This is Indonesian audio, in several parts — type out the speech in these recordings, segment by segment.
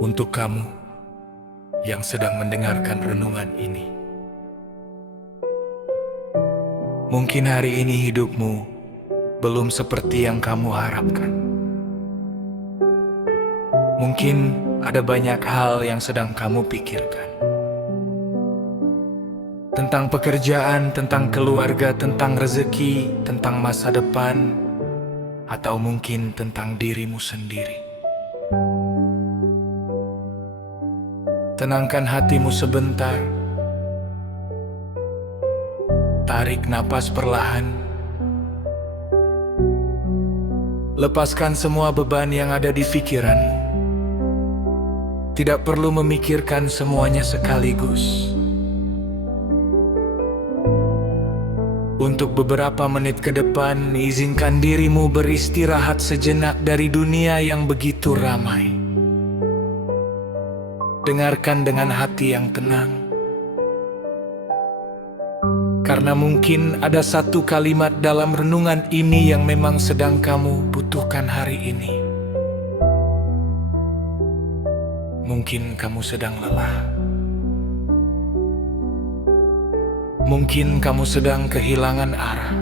Untuk kamu yang sedang mendengarkan renungan ini, mungkin hari ini hidupmu belum seperti yang kamu harapkan. Mungkin ada banyak hal yang sedang kamu pikirkan. Tentang pekerjaan, tentang keluarga, tentang rezeki, tentang masa depan, atau mungkin tentang dirimu sendiri. Tenangkan hatimu sebentar. Tarik napas perlahan. Lepaskan semua beban yang ada di pikiranmu. Tidak perlu memikirkan semuanya sekaligus. Untuk beberapa menit ke depan, izinkan dirimu beristirahat sejenak dari dunia yang begitu ramai. Dengarkan dengan hati yang tenang. Karena mungkin ada satu kalimat dalam renungan ini yang memang sedang kamu butuhkan hari ini. Mungkin kamu sedang lelah. Mungkin kamu sedang kehilangan arah.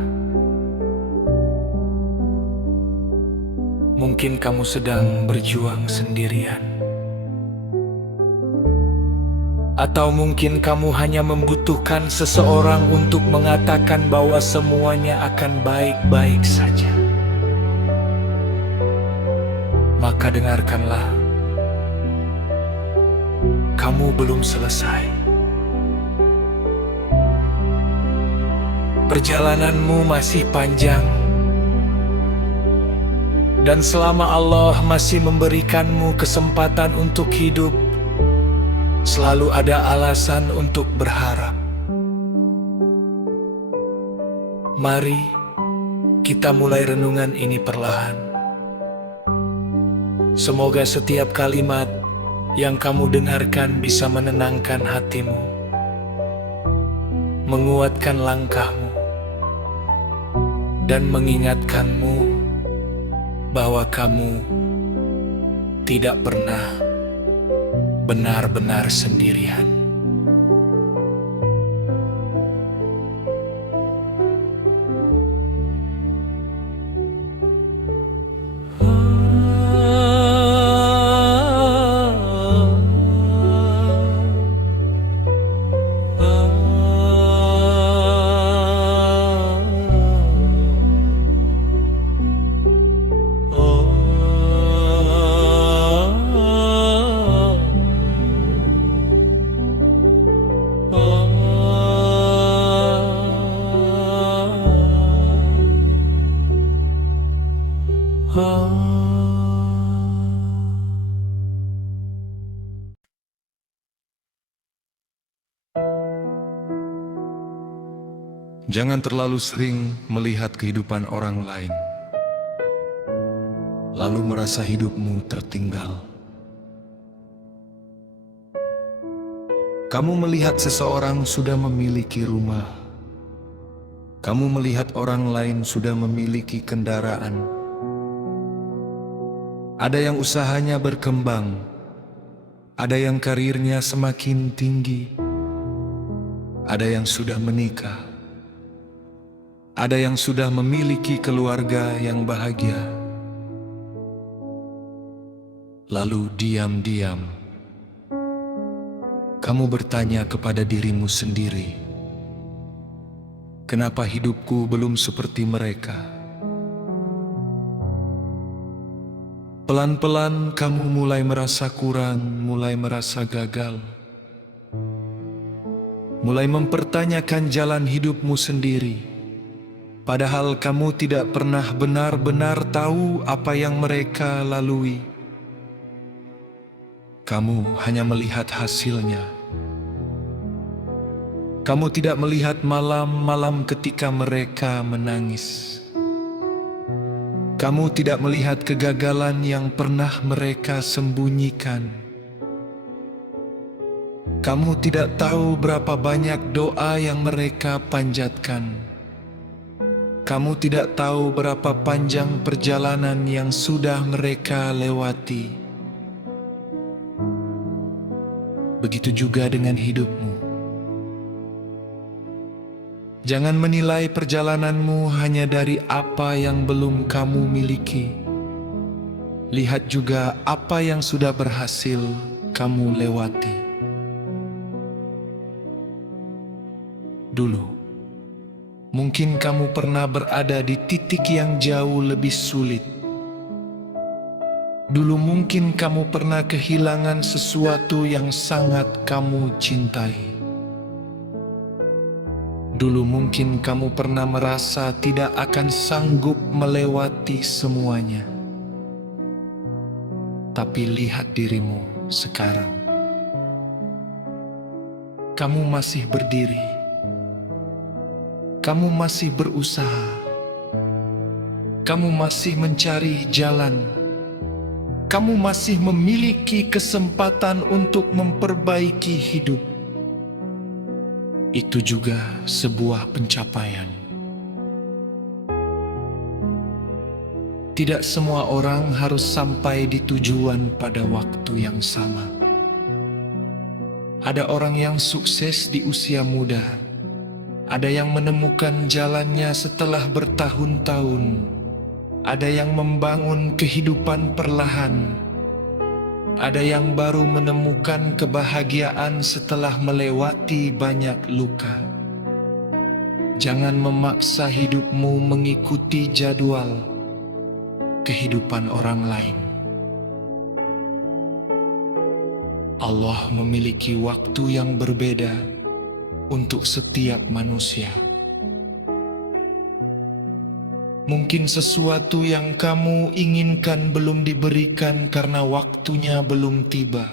Mungkin kamu sedang berjuang sendirian. Atau mungkin kamu hanya membutuhkan seseorang untuk mengatakan bahwa semuanya akan baik-baik saja. Maka dengarkanlah. Kamu belum selesai. Perjalananmu masih panjang. Dan selama Allah masih memberikanmu kesempatan untuk hidup, selalu ada alasan untuk berharap. Mari kita mulai renungan ini perlahan. Semoga setiap kalimat yang kamu dengarkan bisa menenangkan hatimu, menguatkan langkahmu, dan mengingatkanmu bahwa kamu tidak pernah benar-benar sendirian. Jangan terlalu sering melihat kehidupan orang lain, lalu merasa hidupmu tertinggal. Kamu melihat seseorang sudah memiliki rumah. Kamu melihat orang lain sudah memiliki kendaraan. Ada yang usahanya berkembang, ada yang karirnya semakin tinggi, ada yang sudah menikah, ada yang sudah memiliki keluarga yang bahagia. Lalu diam-diam kamu bertanya kepada dirimu sendiri, kenapa hidupku belum seperti mereka? Pelan-pelan kamu mulai merasa kurang, mulai merasa gagal, mulai mempertanyakan jalan hidupmu sendiri. Padahal kamu tidak pernah benar-benar tahu apa yang mereka lalui. Kamu hanya melihat hasilnya. Kamu tidak melihat malam-malam ketika mereka menangis. Kamu tidak melihat kegagalan yang pernah mereka sembunyikan. Kamu tidak tahu berapa banyak doa yang mereka panjatkan. Kamu tidak tahu berapa panjang perjalanan yang sudah mereka lewati. begitu juga dengan hidupmu. Jangan menilai perjalananmu hanya dari apa yang belum kamu miliki. Lihat juga apa yang sudah berhasil kamu lewati. Dulu, mungkin kamu pernah berada di titik yang jauh lebih sulit. Dulu mungkin kamu pernah kehilangan sesuatu yang sangat kamu cintai. Dulu mungkin kamu pernah merasa tidak akan sanggup melewati semuanya. Tapi lihat dirimu sekarang. Kamu masih berdiri. Kamu masih berusaha. Kamu masih mencari jalan. Kamu masih memiliki kesempatan untuk memperbaiki hidup. Itu juga sebuah pencapaian. Tidak semua orang harus sampai di tujuan pada waktu yang sama. Ada orang yang sukses di usia muda. Ada yang menemukan jalannya setelah bertahun-tahun. Ada yang membangun kehidupan perlahan. Ada yang baru menemukan kebahagiaan setelah melewati banyak luka. Jangan memaksa hidupmu mengikuti jadwal kehidupan orang lain. Allah memiliki waktu yang berbeda untuk setiap manusia. Mungkin sesuatu yang kamu inginkan belum diberikan karena waktunya belum tiba.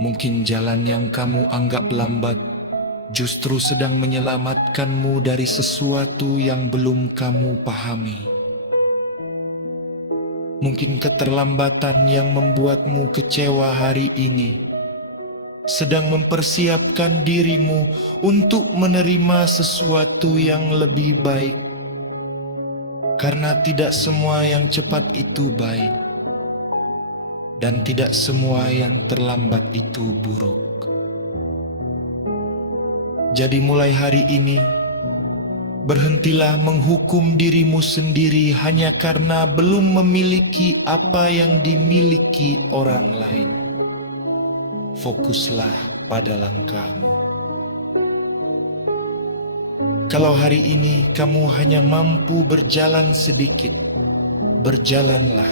Mungkin jalan yang kamu anggap lambat justru sedang menyelamatkanmu dari sesuatu yang belum kamu pahami. Mungkin keterlambatan yang membuatmu kecewa hari ini sedang mempersiapkan dirimu untuk menerima sesuatu yang lebih baik. Karena tidak semua yang cepat itu baik, dan tidak semua yang terlambat itu buruk. Jadi mulai hari ini, berhentilah menghukum dirimu sendiri hanya karena belum memiliki apa yang dimiliki orang lain. Fokuslah pada langkahmu. Kalau hari ini kamu hanya mampu berjalan sedikit, berjalanlah.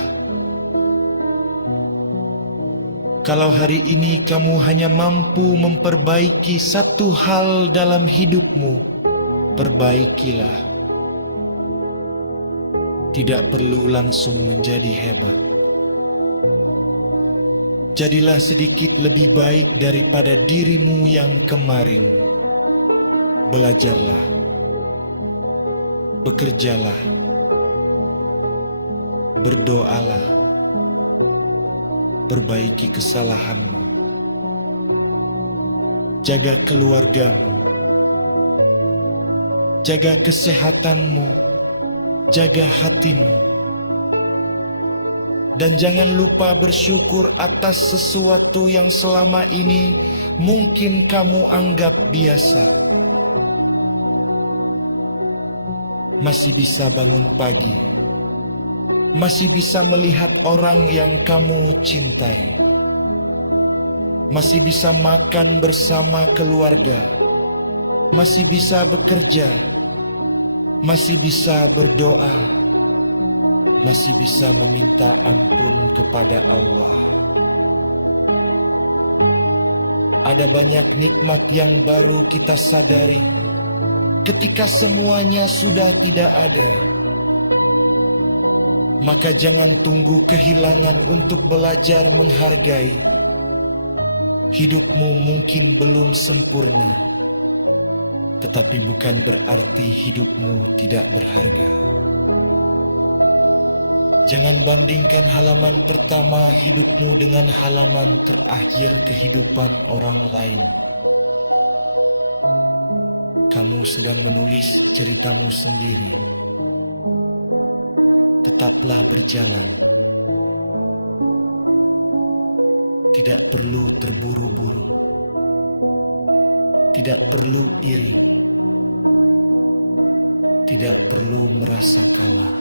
Kalau hari ini kamu hanya mampu memperbaiki satu hal dalam hidupmu, perbaikilah. Tidak perlu langsung menjadi hebat. Jadilah sedikit lebih baik daripada dirimu yang kemarin. Belajarlah. Bekerjalah, berdoalah, perbaiki kesalahanmu, jaga keluargamu, jaga kesehatanmu, jaga hatimu, dan jangan lupa bersyukur atas sesuatu yang selama ini mungkin kamu anggap biasa. Masih bisa bangun pagi, masih bisa melihat orang yang kamu cintai, masih bisa makan bersama keluarga, masih bisa bekerja, masih bisa berdoa, masih bisa meminta ampun kepada Allah. Ada banyak nikmat yang baru kita sadari ketika semuanya sudah tidak ada. Maka jangan tunggu kehilangan untuk belajar menghargai. Hidupmu mungkin belum sempurna, tetapi bukan berarti hidupmu tidak berharga. Jangan bandingkan halaman pertama hidupmu dengan halaman terakhir kehidupan orang lain. Kamu sedang menulis ceritamu sendiri. Tetaplah berjalan. Tidak perlu terburu-buru, tidak perlu iri, tidak perlu merasa kalah.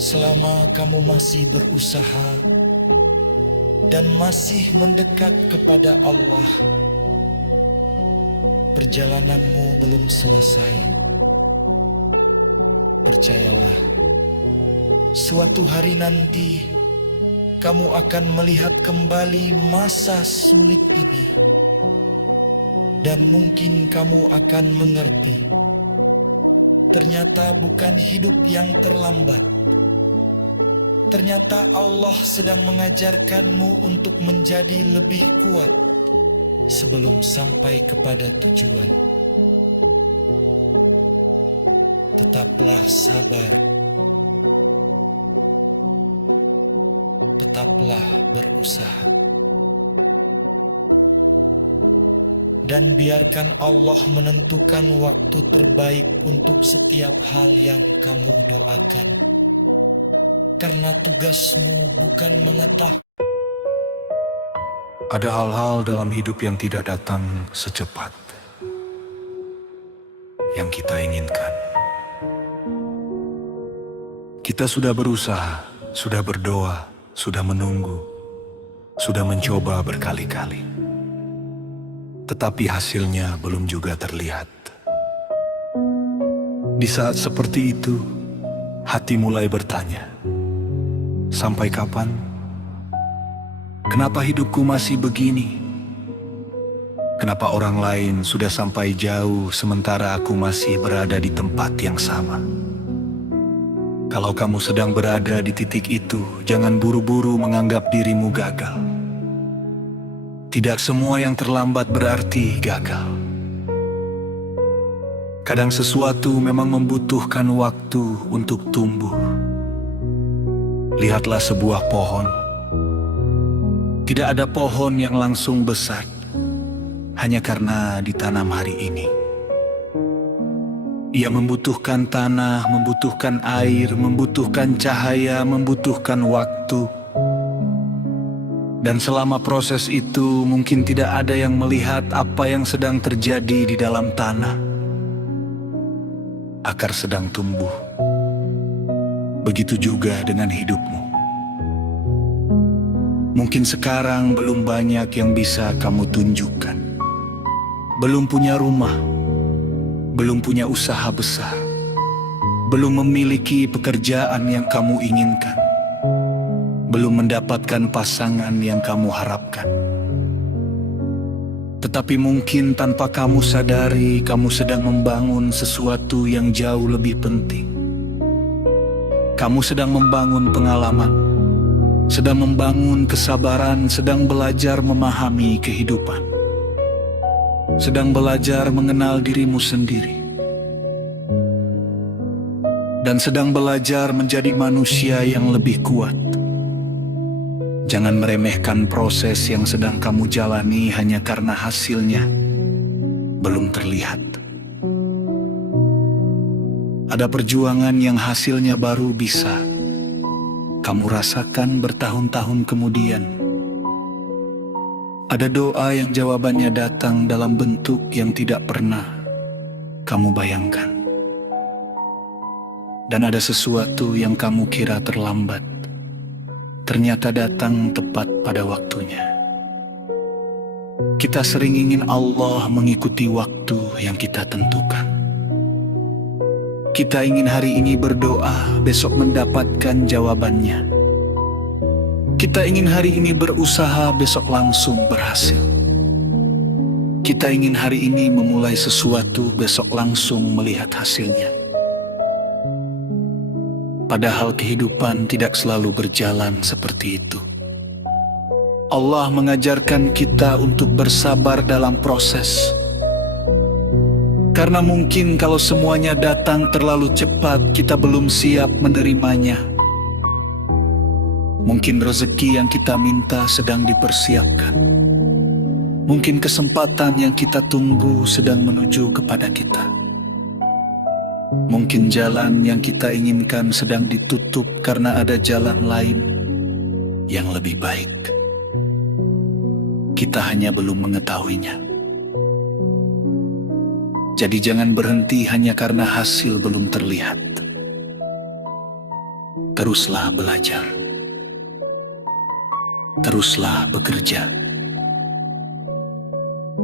Selama kamu masih berusaha dan masih mendekat kepada Allah, perjalananmu belum selesai. Percayalah, suatu hari nanti kamu akan melihat kembali masa sulit ini, dan mungkin kamu akan mengerti, ternyata bukan hidup yang terlambat. Ternyata Allah sedang mengajarkanmu untuk menjadi lebih kuat sebelum sampai kepada tujuan. Tetaplah sabar, tetaplah berusaha, dan biarkan Allah menentukan waktu terbaik untuk setiap hal yang kamu doakan. Karena tugasmu bukan mengetahui. Ada hal-hal dalam hidup yang tidak datang secepat yang kita inginkan. Kita sudah berusaha, sudah berdoa, sudah menunggu, sudah mencoba berkali-kali. Tetapi hasilnya belum juga terlihat. Di saat seperti itu, hati mulai bertanya, sampai kapan? Kenapa hidupku masih begini? Kenapa orang lain sudah sampai jauh sementara aku masih berada di tempat yang sama? Kalau kamu sedang berada di titik itu, jangan buru-buru menganggap dirimu gagal. Tidak semua yang terlambat berarti gagal. Kadang sesuatu memang membutuhkan waktu untuk tumbuh. Lihatlah sebuah pohon. Tidak ada pohon yang langsung besar hanya karena ditanam hari ini. Ia membutuhkan tanah, membutuhkan air, membutuhkan cahaya, membutuhkan waktu. Dan selama proses itu mungkin tidak ada yang melihat apa yang sedang terjadi di dalam tanah. Akar sedang tumbuh. Begitu juga dengan hidupmu. Mungkin sekarang belum banyak yang bisa kamu tunjukkan. Belum punya rumah, belum punya usaha besar, belum memiliki pekerjaan yang kamu inginkan, belum mendapatkan pasangan yang kamu harapkan. Tetapi mungkin tanpa kamu sadari, kamu sedang membangun sesuatu yang jauh lebih penting. Kamu sedang membangun pengalaman, sedang membangun kesabaran, sedang belajar memahami kehidupan, sedang belajar mengenal dirimu sendiri, dan sedang belajar menjadi manusia yang lebih kuat. Jangan meremehkan proses yang sedang kamu jalani hanya karena hasilnya belum terlihat. Ada perjuangan yang hasilnya baru bisa kamu rasakan bertahun-tahun kemudian. Ada doa yang jawabannya datang dalam bentuk yang tidak pernah kamu bayangkan. Dan ada sesuatu yang kamu kira terlambat, ternyata datang tepat pada waktunya. Kita sering ingin Allah mengikuti waktu yang kita tentukan. Kita ingin hari ini berdoa, besok mendapatkan jawabannya. Kita ingin hari ini berusaha, besok langsung berhasil. Kita ingin hari ini memulai sesuatu, besok langsung melihat hasilnya. Padahal kehidupan tidak selalu berjalan seperti itu. Allah mengajarkan kita untuk bersabar dalam proses. Karena mungkin kalau semuanya datang terlalu cepat, kita belum siap menerimanya. Mungkin rezeki yang kita minta sedang dipersiapkan. Mungkin kesempatan yang kita tunggu sedang menuju kepada kita. Mungkin jalan yang kita inginkan sedang ditutup karena ada jalan lain yang lebih baik. Kita hanya belum mengetahuinya. Jadi jangan berhenti hanya karena hasil belum terlihat. Teruslah belajar. Teruslah bekerja.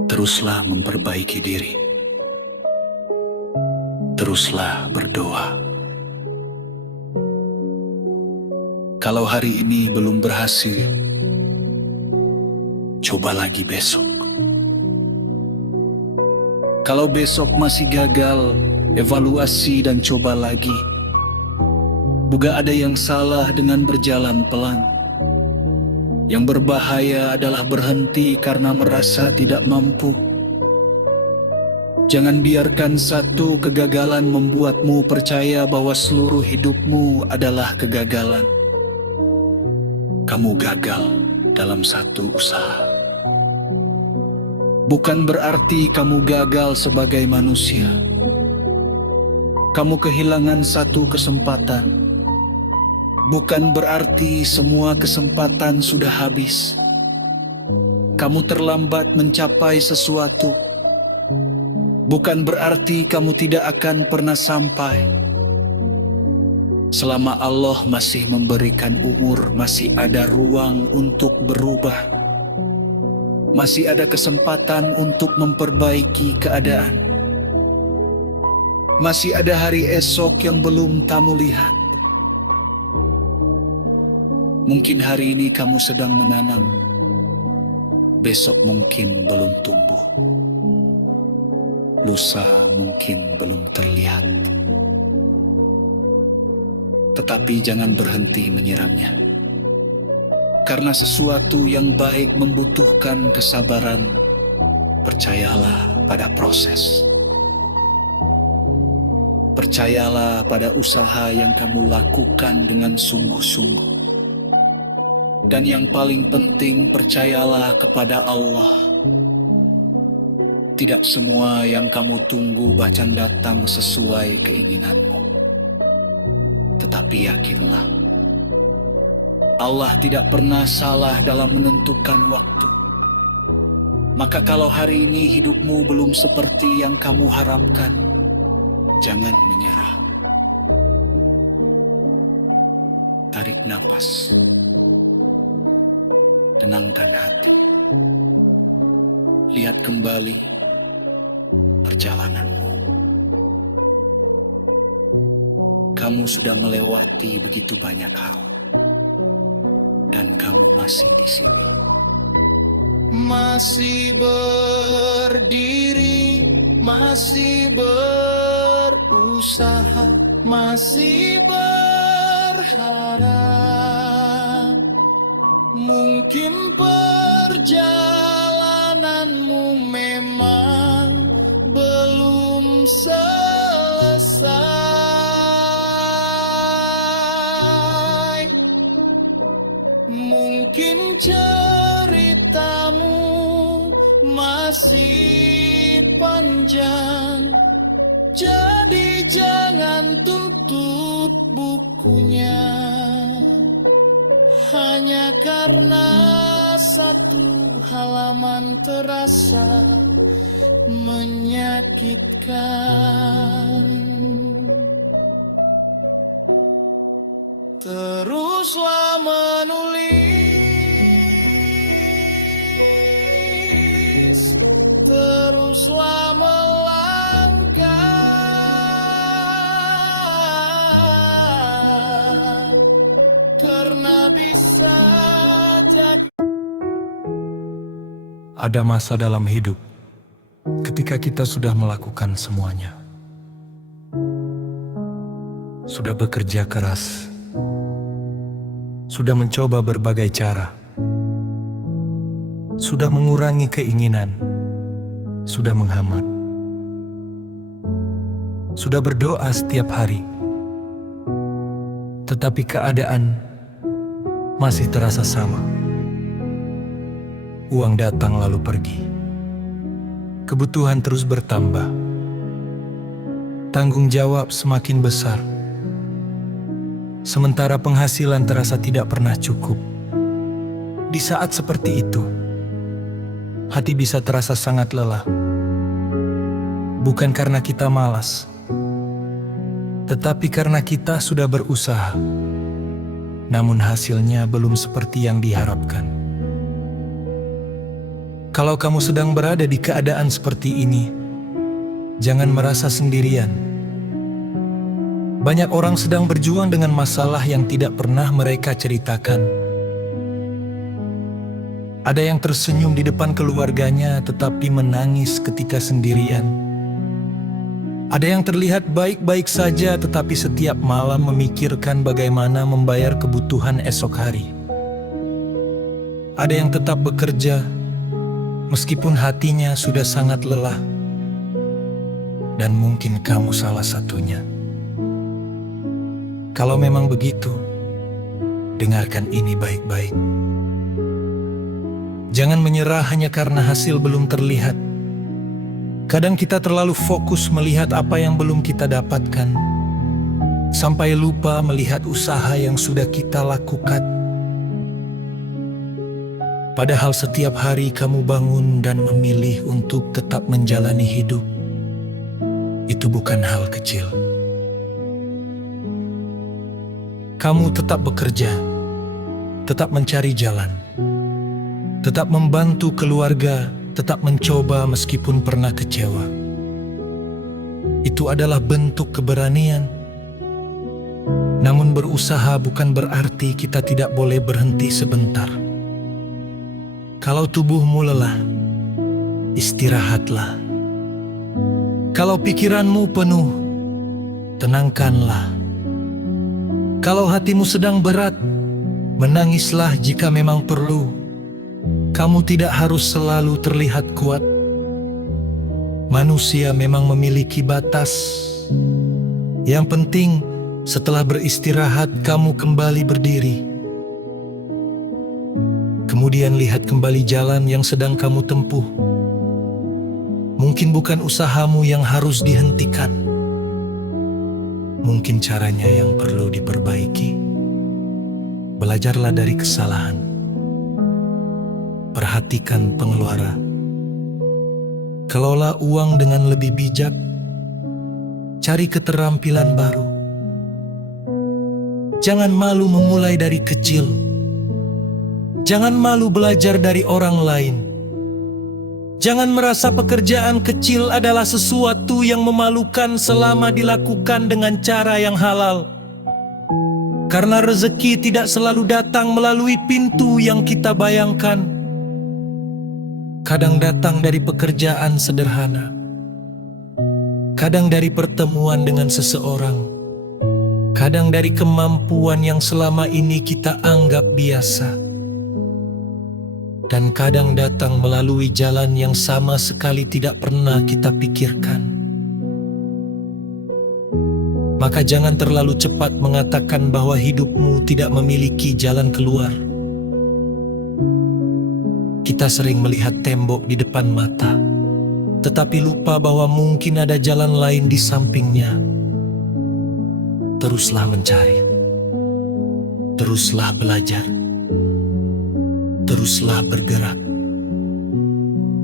Teruslah memperbaiki diri. Teruslah berdoa. Kalau hari ini belum berhasil, coba lagi besok. Kalau besok masih gagal, evaluasi dan coba lagi. Bukan ada yang salah dengan berjalan pelan. Yang berbahaya adalah berhenti karena merasa tidak mampu. Jangan biarkan satu kegagalan membuatmu percaya bahwa seluruh hidupmu adalah kegagalan. Kamu gagal dalam satu usaha. Bukan berarti kamu gagal sebagai manusia. Kamu kehilangan satu kesempatan. Bukan berarti semua kesempatan sudah habis. Kamu terlambat mencapai sesuatu. Bukan berarti kamu tidak akan pernah sampai. Selama Allah masih memberikan umur, masih ada ruang untuk berubah. Masih ada kesempatan untuk memperbaiki keadaan. Masih ada hari esok yang belum kamu lihat. Mungkin hari ini kamu sedang menanam, besok mungkin belum tumbuh, lusa mungkin belum terlihat. Tetapi jangan berhenti menyiramnya. Karena sesuatu yang baik membutuhkan kesabaran. Percayalah pada proses. Percayalah pada usaha yang kamu lakukan dengan sungguh-sungguh. Dan yang paling penting, percayalah kepada Allah. Tidak semua yang kamu tunggu bahkan datang sesuai keinginanmu. Tetapi yakinlah, Allah tidak pernah salah dalam menentukan waktu. Maka kalau hari ini hidupmu belum seperti yang kamu harapkan, jangan menyerah. Tarik napas. Tenangkan hati. Lihat kembali perjalananmu. Kamu sudah melewati begitu banyak hal. Dan kamu masih di sini. Masih berdiri, masih berusaha, masih berharap. Mungkin perjalananmu memang belum selesai. Mungkin ceritamu masih panjang. Jadi jangan tutup bukunya hanya karena satu halaman terasa menyakitkan. Teruslah menulis, teruslah melangkah, karena bisa jadi. Ada masa dalam hidup ketika kita sudah melakukan semuanya. Sudah bekerja keras. Sudah mencoba berbagai cara. Sudah mengurangi keinginan. Sudah menghambat. Sudah berdoa setiap hari. Tetapi keadaan masih terasa sama. Uang datang lalu pergi. Kebutuhan terus bertambah. Tanggung jawab semakin besar. Sementara penghasilan terasa tidak pernah cukup. Di saat seperti itu, hati bisa terasa sangat lelah. Bukan karena kita malas, tetapi karena kita sudah berusaha, namun hasilnya belum seperti yang diharapkan. Kalau kamu sedang berada di keadaan seperti ini, jangan merasa sendirian. Banyak orang sedang berjuang dengan masalah yang tidak pernah mereka ceritakan. Ada yang tersenyum di depan keluarganya tetapi menangis ketika sendirian. Ada yang terlihat baik-baik saja tetapi setiap malam memikirkan bagaimana membayar kebutuhan esok hari. Ada yang tetap bekerja meskipun hatinya sudah sangat lelah. Dan mungkin kamu salah satunya. Kalau memang begitu, dengarkan ini baik-baik. Jangan menyerah hanya karena hasil belum terlihat. Kadang kita terlalu fokus melihat apa yang belum kita dapatkan, sampai lupa melihat usaha yang sudah kita lakukan. Padahal setiap hari kamu bangun dan memilih untuk tetap menjalani hidup. Itu bukan hal kecil. Kamu tetap bekerja, tetap mencari jalan, tetap membantu keluarga, tetap mencoba meskipun pernah kecewa. Itu adalah bentuk keberanian. Namun berusaha bukan berarti kita tidak boleh berhenti sebentar. Kalau tubuhmu lelah, istirahatlah. Kalau pikiranmu penuh, tenangkanlah. Kalau hatimu sedang berat, menangislah jika memang perlu. Kamu tidak harus selalu terlihat kuat. Manusia memang memiliki batas. Yang penting, setelah beristirahat, kamu kembali berdiri. Kemudian lihat kembali jalan yang sedang kamu tempuh. Mungkin bukan usahamu yang harus dihentikan. Mungkin caranya yang perlu diperbaiki. Belajarlah dari kesalahan. Perhatikan pengeluaran. Kelola uang dengan lebih bijak. Cari keterampilan baru. Jangan malu memulai dari kecil. Jangan malu belajar dari orang lain. Jangan merasa pekerjaan kecil adalah sesuatu yang memalukan selama dilakukan dengan cara yang halal. Karena rezeki tidak selalu datang melalui pintu yang kita bayangkan. Kadang datang dari pekerjaan sederhana. Kadang dari pertemuan dengan seseorang. Kadang dari kemampuan yang selama ini kita anggap biasa. Dan kadang datang melalui jalan yang sama sekali tidak pernah kita pikirkan. Maka jangan terlalu cepat mengatakan bahwa hidupmu tidak memiliki jalan keluar. Kita sering melihat tembok di depan mata, tetapi lupa bahwa mungkin ada jalan lain di sampingnya. Teruslah mencari. Teruslah belajar. Teruslah bergerak.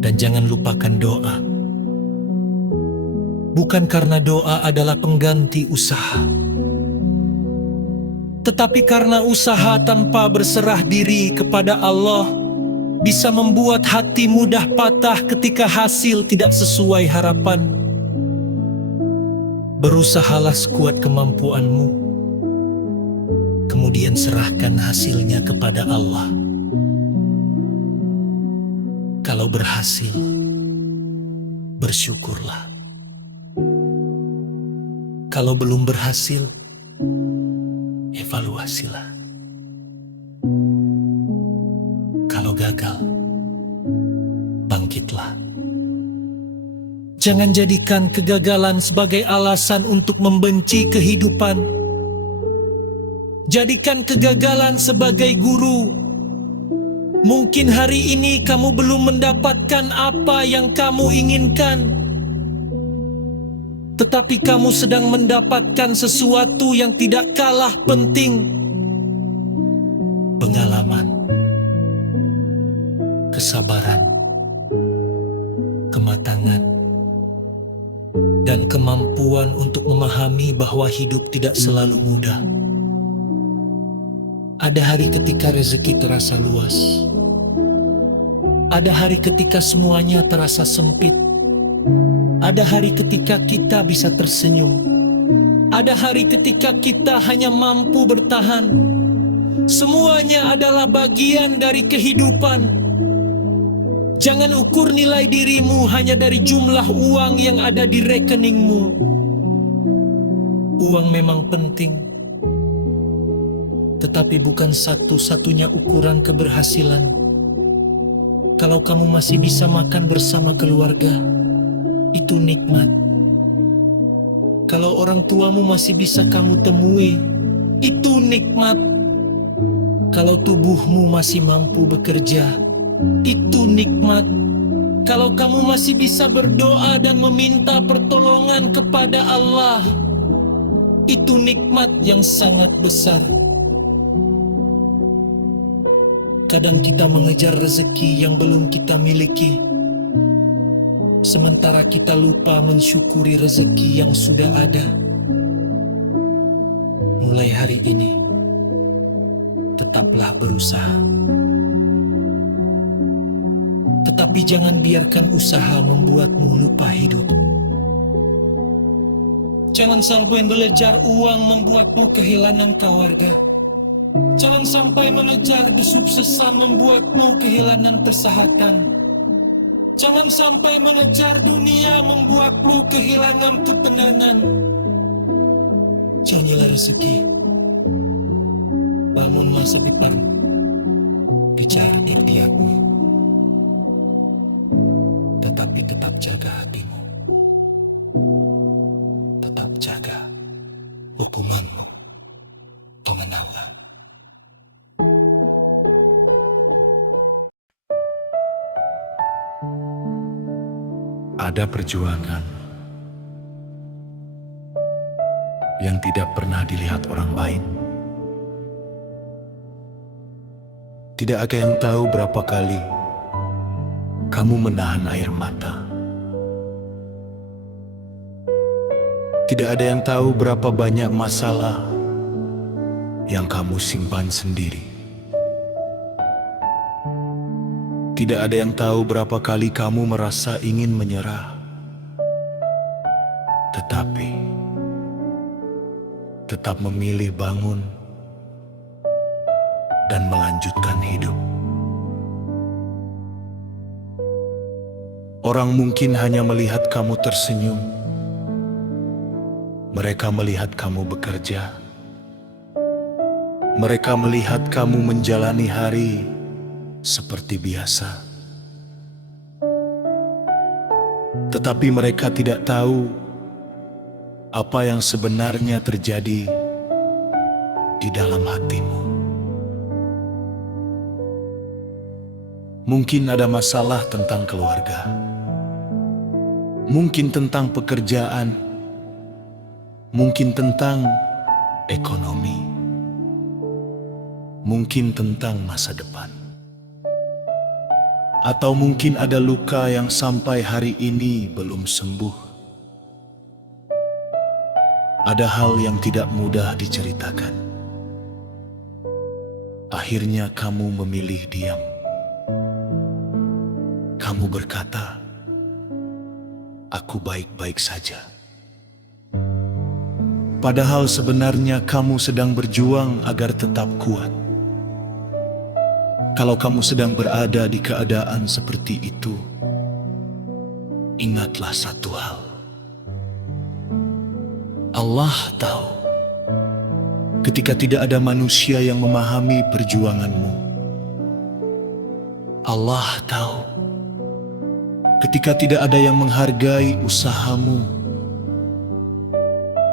Dan jangan lupakan doa. Bukan karena doa adalah pengganti usaha, tetapi karena usaha tanpa berserah diri kepada Allah bisa membuat hati mudah patah ketika hasil tidak sesuai harapan. Berusahalah sekuat kemampuanmu, kemudian serahkan hasilnya kepada Allah. Kalau berhasil, bersyukurlah. Kalau belum berhasil, evaluasilah. Kalau gagal, bangkitlah. Jangan jadikan kegagalan sebagai alasan untuk membenci kehidupan. Jadikan kegagalan sebagai guru. Mungkin hari ini kamu belum mendapatkan apa yang kamu inginkan, tetapi kamu sedang mendapatkan sesuatu yang tidak kalah penting. Pengalaman. kesabaran, kematangan, dan kemampuan untuk memahami bahwa hidup tidak selalu mudah. Ada hari ketika rezeki terasa luas. Ada hari ketika semuanya terasa sempit. Ada hari ketika kita bisa tersenyum. Ada hari ketika kita hanya mampu bertahan. Semuanya adalah bagian dari kehidupan. Jangan ukur nilai dirimu hanya dari jumlah uang yang ada di rekeningmu. Uang memang penting, tetapi bukan satu-satunya ukuran keberhasilan. Kalau kamu masih bisa makan bersama keluarga, itu nikmat. Kalau orang tuamu masih bisa kamu temui, itu nikmat. Kalau tubuhmu masih mampu bekerja, itu nikmat. Kalau kamu masih bisa berdoa dan meminta pertolongan kepada Allah, itu nikmat yang sangat besar. Kadang kita mengejar rezeki yang belum kita miliki, sementara kita lupa mensyukuri rezeki yang sudah ada. Mulai hari ini, tetaplah berusaha. Tetapi jangan biarkan usaha membuatmu lupa hidup. Jangan sampai belajar uang membuatmu kehilangan keluarga. Jangan sampai mengejar kesuksesan membuatmu kehilangan kesehatan. Jangan sampai mengejar dunia membuatmu kehilangan ketenangan. Janganlah rezeki. Bangun masa depan. Kejar ikhtiarmu. Tetapi tetap jaga hatimu. Tetap jaga hukumanmu. Pengenalan. Ada perjuangan yang tidak pernah dilihat orang lain. Tidak ada yang tahu berapa kali kamu menahan air mata. Tidak ada yang tahu berapa banyak masalah yang kamu simpan sendiri. Tidak ada yang tahu berapa kali kamu merasa ingin menyerah, tetapi tetap memilih bangun dan melanjutkan hidup. Orang mungkin hanya melihat kamu tersenyum. Mereka melihat kamu bekerja. Mereka melihat kamu menjalani hari seperti biasa. Tetapi mereka tidak tahu apa yang sebenarnya terjadi di dalam hatimu. Mungkin ada masalah tentang keluarga. Mungkin tentang pekerjaan, mungkin tentang ekonomi, mungkin tentang masa depan, atau mungkin ada luka yang sampai hari ini belum sembuh. Ada hal yang tidak mudah diceritakan. Akhirnya kamu memilih diam. Kamu berkata, "Aku baik-baik saja." Padahal sebenarnya kamu sedang berjuang agar tetap kuat. Kalau kamu sedang berada di keadaan seperti itu, ingatlah satu hal. Allah tahu ketika tidak ada manusia yang memahami perjuanganmu. Allah tahu ketika tidak ada yang menghargai usahamu.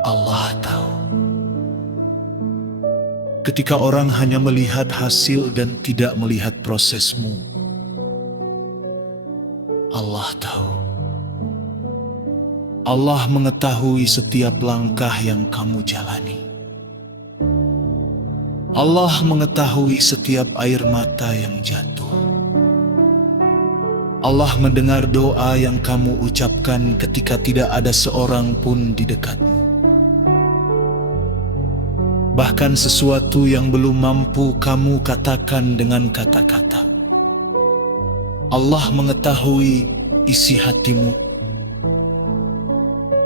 Allah tahu ketika orang hanya melihat hasil dan tidak melihat prosesmu. Allah tahu. Allah mengetahui setiap langkah yang kamu jalani. Allah mengetahui setiap air mata yang jatuh. Allah mendengar doa yang kamu ucapkan ketika tidak ada seorang pun di dekatmu. Bahkan sesuatu yang belum mampu kamu katakan dengan kata-kata. Allah mengetahui isi hatimu.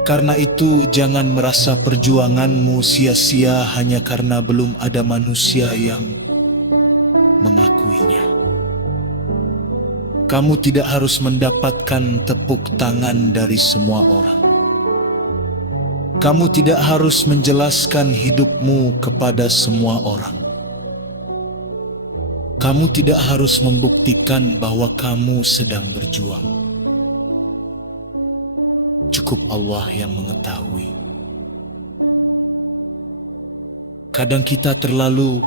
Karena itu jangan merasa perjuanganmu sia-sia hanya karena belum ada manusia yang mengakuinya. Kamu tidak harus mendapatkan tepuk tangan dari semua orang. Kamu tidak harus menjelaskan hidupmu kepada semua orang. Kamu tidak harus membuktikan bahwa kamu sedang berjuang. Cukup Allah yang mengetahui. Kadang kita terlalu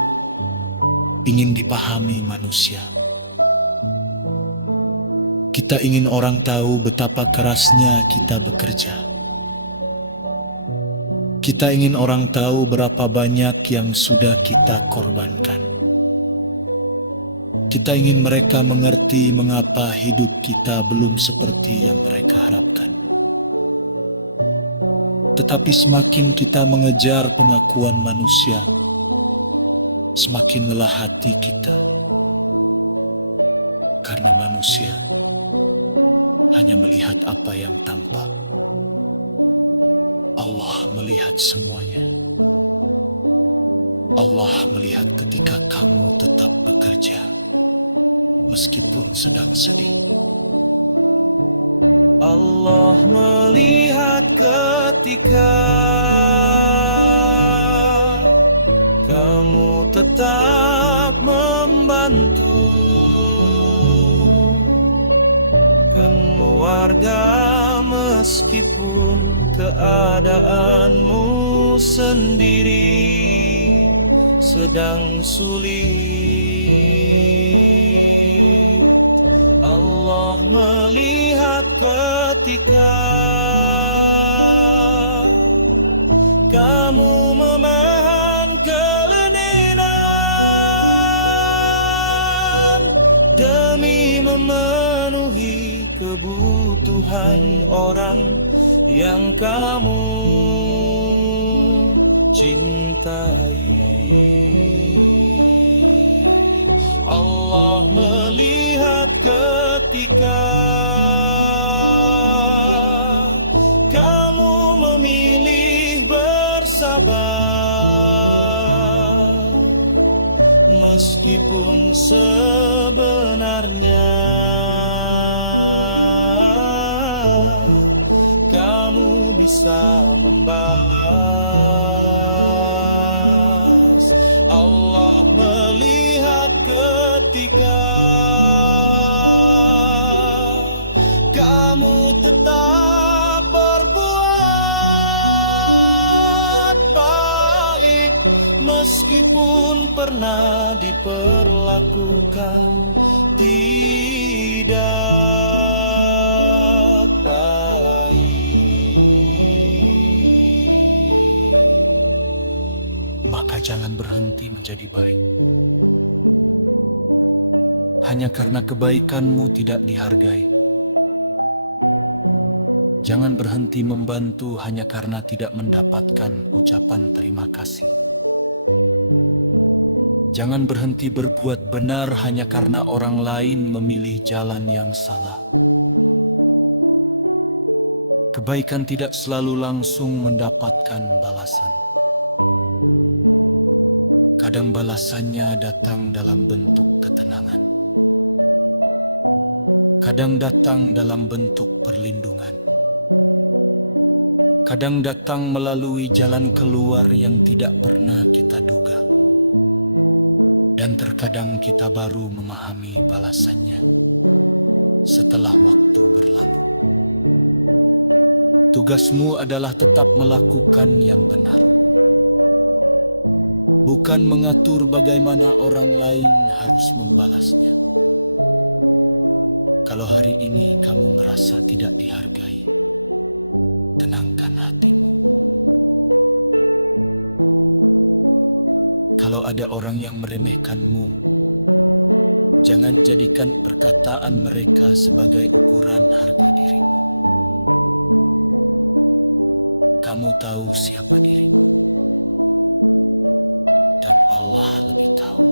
ingin dipahami manusia. Kita ingin orang tahu betapa kerasnya kita bekerja. Kita ingin orang tahu berapa banyak yang sudah kita korbankan. Kita ingin mereka mengerti mengapa hidup kita belum seperti yang mereka harapkan. Tetapi semakin kita mengejar pengakuan manusia, semakin lelah hati kita. Karena manusia hanya melihat apa yang tampak. Allah melihat semuanya. Allah melihat ketika kamu tetap bekerja, meskipun sedang sedih. Allah melihat ketika kamu tetap membantu keluarga meskipun keadaanmu sendiri sedang sulit. Allah melihat ketika kamu memehan keleninan demi memenuhi kebutuhan orang yang kamu cintai. Allah melihat ketika kamu memilih bersabar, meskipun sebenarnya kamu bisa membalas. Allah melihat ketika kamu tetap berbuat baik, meskipun pernah diperlakukan tidak baik. Maka jangan berhenti menjadi baik hanya karena kebaikanmu tidak dihargai. Jangan berhenti membantu hanya karena tidak mendapatkan ucapan terima kasih. Jangan berhenti berbuat benar hanya karena orang lain memilih jalan yang salah. Kebaikan tidak selalu langsung mendapatkan balasan. Kadang balasannya datang dalam bentuk ketenangan. Kadang datang dalam bentuk perlindungan. Kadang datang melalui jalan keluar yang tidak pernah kita duga. Dan terkadang kita baru memahami balasannya setelah waktu berlalu. Tugasmu adalah tetap melakukan yang benar. Bukan mengatur bagaimana orang lain harus membalasnya. Kalau hari ini kamu merasa tidak dihargai, tenangkan hatimu. Kalau ada orang yang meremehkanmu, Jangan jadikan perkataan mereka sebagai ukuran harga dirimu. Kamu tahu siapa dirimu, dan Allah lebih tahu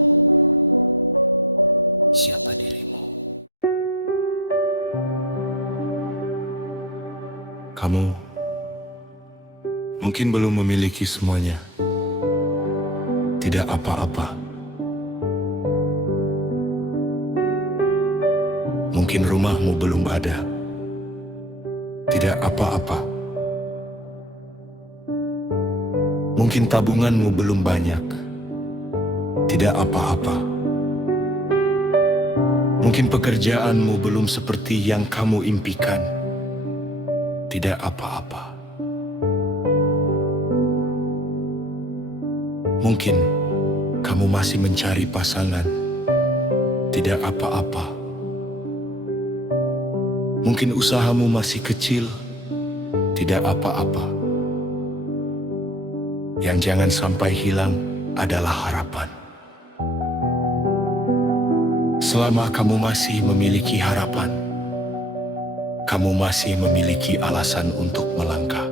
siapa dirimu. Kamu mungkin belum memiliki semuanya. Tidak apa-apa. Mungkin rumahmu belum ada. Tidak apa-apa. Mungkin tabunganmu belum banyak. Tidak apa-apa. Mungkin pekerjaanmu belum seperti yang kamu impikan. Tidak apa-apa. Mungkin kamu masih mencari pasangan. Tidak apa-apa. Mungkin usahamu masih kecil. Tidak apa-apa. Yang jangan sampai hilang adalah harapan. Selama kamu masih memiliki harapan, kamu masih memiliki alasan untuk melangkah.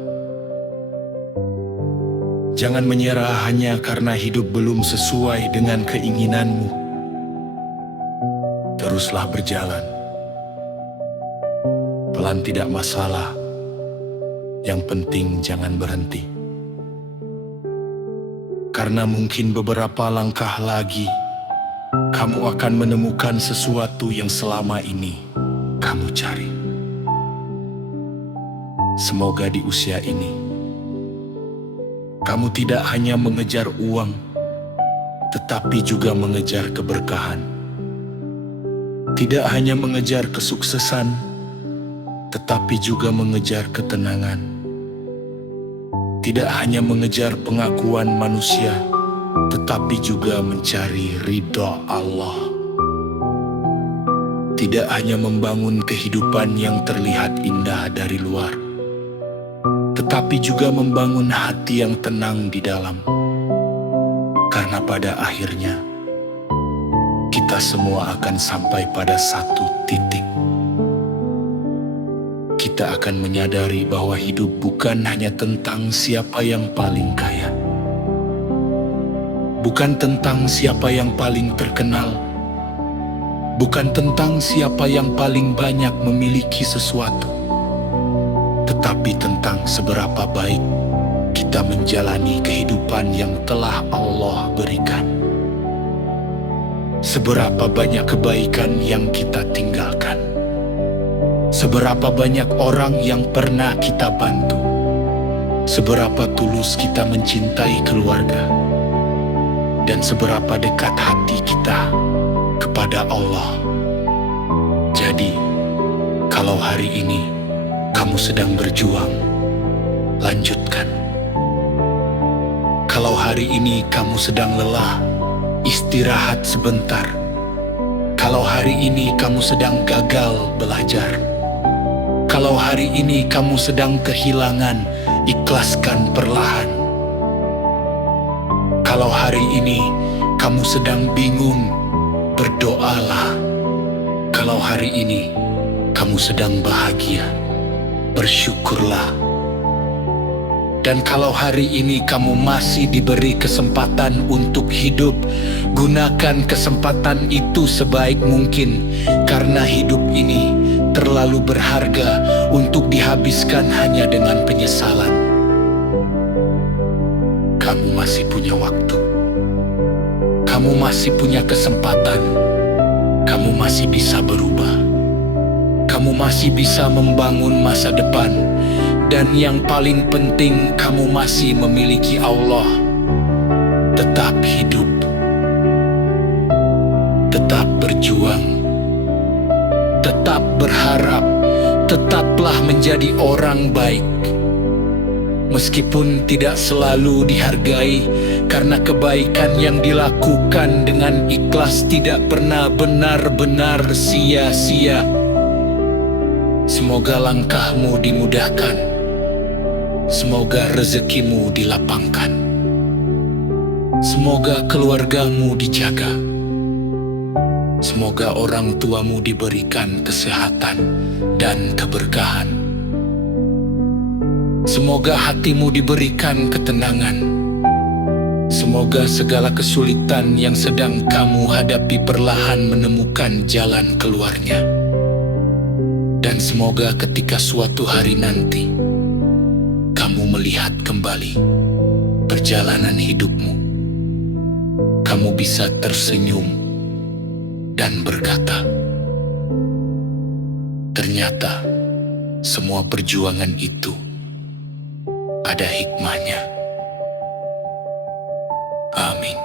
Jangan menyerah hanya karena hidup belum sesuai dengan keinginanmu. Teruslah berjalan. Pelan tidak masalah. Yang penting jangan berhenti. Karena mungkin beberapa langkah lagi, kamu akan menemukan sesuatu yang selama ini kamu cari. Semoga di usia ini, kamu tidak hanya mengejar uang, tetapi juga mengejar keberkahan. Tidak hanya mengejar kesuksesan, tetapi juga mengejar ketenangan. Tidak hanya mengejar pengakuan manusia, tetapi juga mencari ridha Allah. Tidak hanya membangun kehidupan yang terlihat indah dari luar, tetapi juga membangun hati yang tenang di dalam. Karena pada akhirnya, kita semua akan sampai pada satu titik. Kita akan menyadari bahwa hidup bukan hanya tentang siapa yang paling kaya, bukan tentang siapa yang paling terkenal, bukan tentang siapa yang paling banyak memiliki sesuatu, tetapi tentang seberapa baik kita menjalani kehidupan yang telah Allah berikan. Seberapa banyak kebaikan yang kita tinggalkan. Seberapa banyak orang yang pernah kita bantu. Seberapa tulus kita mencintai keluarga. Dan seberapa dekat hati kita kepada Allah. Jadi, kalau hari ini kamu sedang berjuang, lanjutkan. Kalau hari ini kamu sedang lelah, istirahat sebentar. Kalau hari ini kamu sedang gagal belajar, kalau hari ini kamu sedang kehilangan, ikhlaskan perlahan. Kalau hari ini kamu sedang bingung, berdoalah. Kalau hari ini kamu sedang bahagia, bersyukurlah. Dan kalau hari ini kamu masih diberi kesempatan untuk hidup, gunakan kesempatan itu sebaik mungkin, karena hidup ini terlalu berharga untuk dihabiskan hanya dengan penyesalan. Kamu masih punya waktu. Kamu masih punya kesempatan. Kamu masih bisa berubah. Kamu masih bisa membangun masa depan. Dan yang paling penting, kamu masih memiliki Allah. Tetap hidup. Tetap berjuang. Tetap berharap, tetaplah menjadi orang baik. Meskipun tidak selalu dihargai, karena kebaikan yang dilakukan dengan ikhlas tidak pernah benar-benar sia-sia. Semoga langkahmu dimudahkan. Semoga rezekimu dilapangkan. Semoga keluargamu dijaga. Semoga orang tuamu diberikan kesehatan dan keberkahan. Semoga hatimu diberikan ketenangan. Semoga segala kesulitan yang sedang kamu hadapi perlahan menemukan jalan keluarnya. Dan semoga ketika suatu hari nanti kamu melihat kembali perjalanan hidupmu, kamu bisa tersenyum dan berkata, ternyata semua perjuangan itu ada hikmahnya. Amin.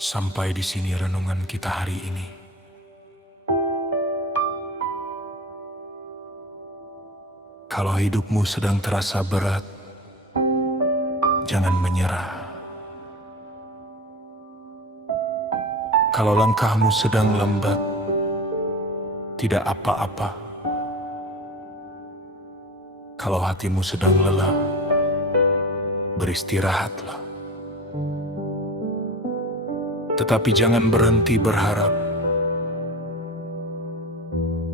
Sampai di sini renungan kita hari ini. Kalau hidupmu sedang terasa berat, jangan menyerah. Kalau langkahmu sedang lambat, tidak apa-apa. Kalau hatimu sedang lelah, beristirahatlah. Tetapi jangan berhenti berharap.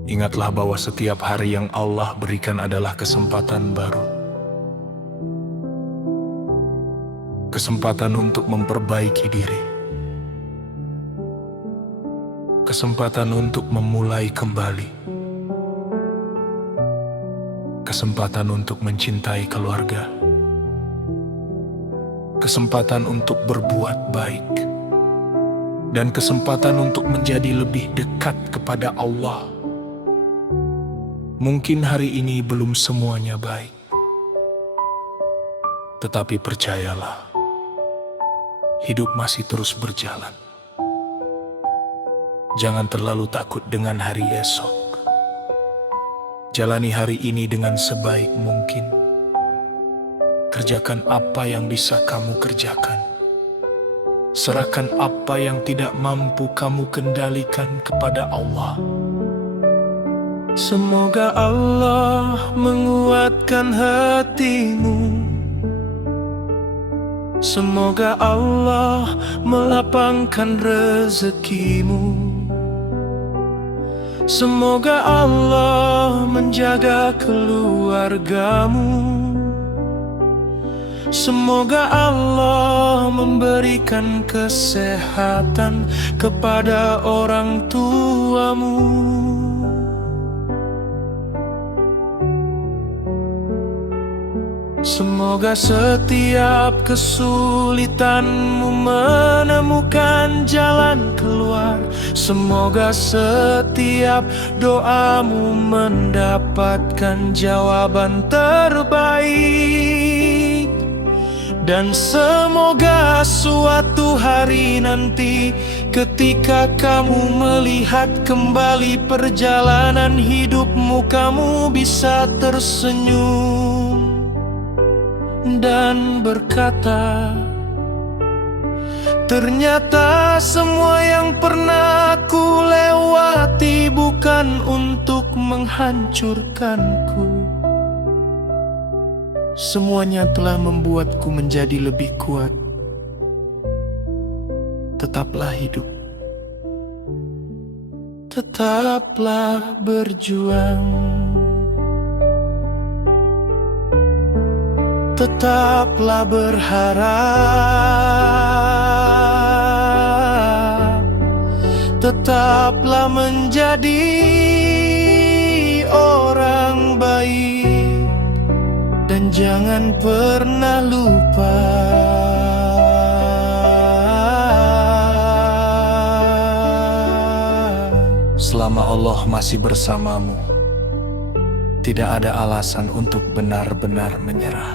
Ingatlah bahwa setiap hari yang Allah berikan adalah kesempatan baru. Kesempatan untuk memperbaiki diri. Kesempatan untuk memulai kembali. Kesempatan untuk mencintai keluarga. Kesempatan untuk berbuat baik. Dan kesempatan untuk menjadi lebih dekat kepada Allah. Mungkin hari ini belum semuanya baik, tetapi percayalah, hidup masih terus berjalan. Jangan terlalu takut dengan hari esok. Jalani hari ini dengan sebaik mungkin. Kerjakan apa yang bisa kamu kerjakan. Serahkan apa yang tidak mampu kamu kendalikan kepada Allah. Semoga Allah menguatkan hatimu. Semoga Allah melapangkan rezekimu. Semoga Allah menjaga keluargamu. Semoga Allah memberikan kesehatan kepada orang tuamu. Semoga setiap kesulitanmu menemukan jalan keluar. Semoga setiap doamu mendapatkan jawaban terbaik. Dan semoga suatu hari nanti ketika kamu melihat kembali perjalanan hidupmu, kamu bisa tersenyum dan berkata, ternyata semua yang pernah ku lewati bukan untuk menghancurkanku. Semuanya telah membuatku menjadi lebih kuat. Tetaplah hidup. Tetaplah berjuang. Tetaplah berharap. Tetaplah menjadi orang baik. Dan jangan pernah lupa, selama Allah masih bersamamu, tidak ada alasan untuk benar-benar menyerah.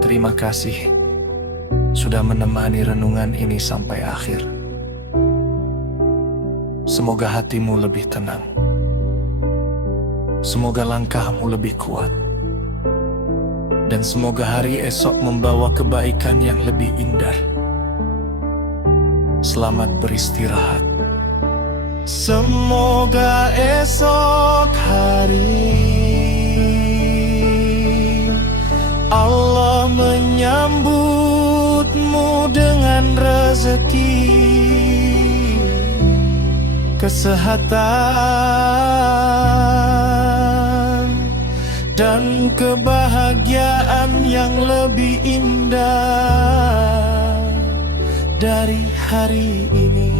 Terima kasih sudah menemani renungan ini sampai akhir. Semoga hatimu lebih tenang. Semoga langkahmu lebih kuat. Dan semoga hari esok membawa kebaikan yang lebih indah. Selamat beristirahat. Semoga esok hari Allah menyambutmu dengan rezeki, kesehatan, dan kebahagiaan yang lebih indah dari hari ini.